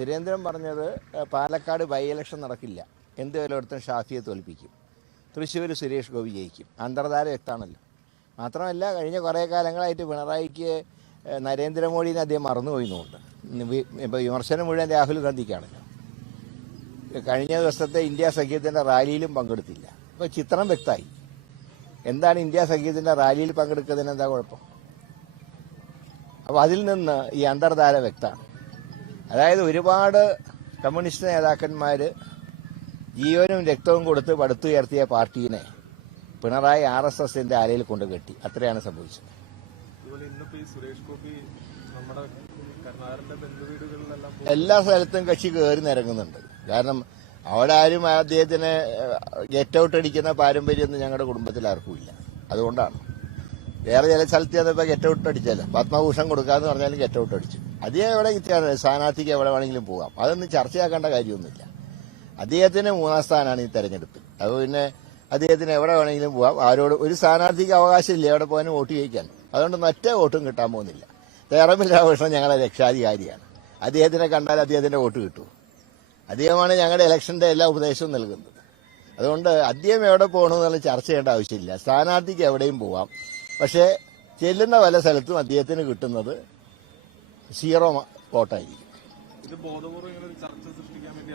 സുരേന്ദ്രൻ പറഞ്ഞത് Palakkad by election നടക്കില്ല. എന്ത് വിലയെടുത്തും ഷാഫിയെ തോൽപ്പിക്കും. തൃശ്ശൂർ സുരേഷ് ഗോപി ജയിക്കും. അന്തർധാര വ്യക്തമാണല്ലോ. മാത്രമല്ല കഴിഞ്ഞ കുറേ കാലങ്ങളായിട്ട് പിണറായിക്ക് നരേന്ദ്രമോദിനെ അദ്ദേഹം മറന്നുപോയിന്നുണ്ട് ഇപ്പോൾ വിമർശനം മുഴുവൻ രാഹുൽ ഗാന്ധിക്കാണല്ലോ. കഴിഞ്ഞ ദിവസത്തെ ഇന്ത്യ സഖ്യത്തിന്റെ റാലിയിലും പങ്കെടുത്തില്ല. അപ്പോൾ ചിത്രം വ്യക്തമായി. എന്താണ് ഇന്ത്യ സഖ്യത്തിന്റെ റാലിയിൽ പങ്കെടുക്കുന്നതിന് എന്താ കുഴപ്പം? അപ്പോൾ അതിൽ നിന്ന് ഈ അന്തർധാര വ്യക്തമാണ്. അതായത് ഒരുപാട് കമ്മ്യൂണിസ്റ്റ് നേതാക്കന്മാർ ജീവനും രക്തവും കൊടുത്ത് പടുത്തുയർത്തിയ പാർട്ടീനെ പിണറായി ആർ എസ് എസിന്റെ അലയിൽ കൊണ്ട് കെട്ടി അത്രയാണ് സംഭവിച്ചത്. എല്ലാ സ്ഥലത്തും കക്ഷി കയറി നിരങ്ങുന്നുണ്ട്. കാരണം അവിടെ ആരും അദ്ദേഹത്തിന് ഗെറ്റ് ഔട്ട് അടിക്കുന്ന പാരമ്പര്യമൊന്നും ഞങ്ങളുടെ കുടുംബത്തിൽ ആർക്കും ഇല്ല. അതുകൊണ്ടാണ്. വേറെ ചില സ്ഥലത്ത് ചെന്നപ്പോൾ ഗെറ്റ് ഔട്ട് അടിച്ചല്ലോ പത്മഭൂഷൺ കൊടുക്കാന്ന് പറഞ്ഞാലും ഗെറ്റ് ഔട്ട് അടിച്ചു. അദ്ദേഹം എവിടെ സ്ഥാനാർത്ഥിക്ക് എവിടെ വേണമെങ്കിലും പോകാം. അതൊന്നും ചർച്ചയാക്കേണ്ട കാര്യമൊന്നുമില്ല. അദ്ദേഹത്തിന് മൂന്നാം സ്ഥാനമാണ് ഈ തെരഞ്ഞെടുപ്പ്. അത് പിന്നെ അദ്ദേഹത്തിന് എവിടെ വേണമെങ്കിലും പോകാം. ആരോട് ഒരു സ്ഥാനാർത്ഥിക്ക് അവകാശമില്ല. എവിടെ പോകാനും വോട്ട് ചെയ്യിക്കാൻ അതുകൊണ്ട് മറ്റേ വോട്ടും കിട്ടാൻ പോകുന്നില്ല. തേറമ്പിൽ രാമകൃഷ്ണൻ ഞങ്ങളുടെ രക്ഷാധികാരിയാണ്. അദ്ദേഹത്തിനെ കണ്ടാൽ അദ്ദേഹത്തിന്റെ വോട്ട് കിട്ടൂ. അദ്ദേഹമാണ് ഞങ്ങളുടെ ഇലക്ഷന്റെ എല്ലാ ഉപദേശവും നൽകുന്നത്. അതുകൊണ്ട് അദ്ദേഹം എവിടെ പോകണമെന്നുള്ള ചർച്ച ചെയ്യേണ്ട ആവശ്യമില്ല. സ്ഥാനാർത്ഥിക്ക് എവിടെയും പോവാം. പക്ഷേ ചെല്ലുന്ന പല സ്ഥലത്തും അദ്ദേഹത്തിന് കിട്ടുന്നത് സീറോ വോട്ടായിരിക്കും.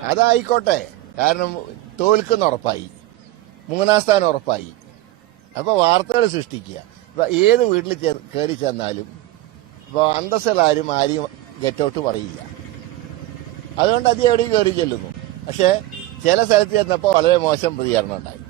അതായിക്കോട്ടെ. കാരണം തോൽക്കുന്ന ഉറപ്പായി. മൂന്നാം സ്ഥാനം ഉറപ്പായി. അപ്പൊ വാർത്തകൾ സൃഷ്ടിക്കുക. ഇപ്പൊ ഏത് വീട്ടിൽ കയറി ചെന്നാലും ഇപ്പൊ അന്തസ്സിലാരും ആരെയും ഗെറ്റ് ഔട്ട് പറയില്ല. അതുകൊണ്ട് അതി എവിടെയും കയറി ചെല്ലുന്നു. പക്ഷെ ചില സ്ഥലത്ത് ചെന്നപ്പോൾ വളരെ മോശം പ്രതികരണം ഉണ്ടായി.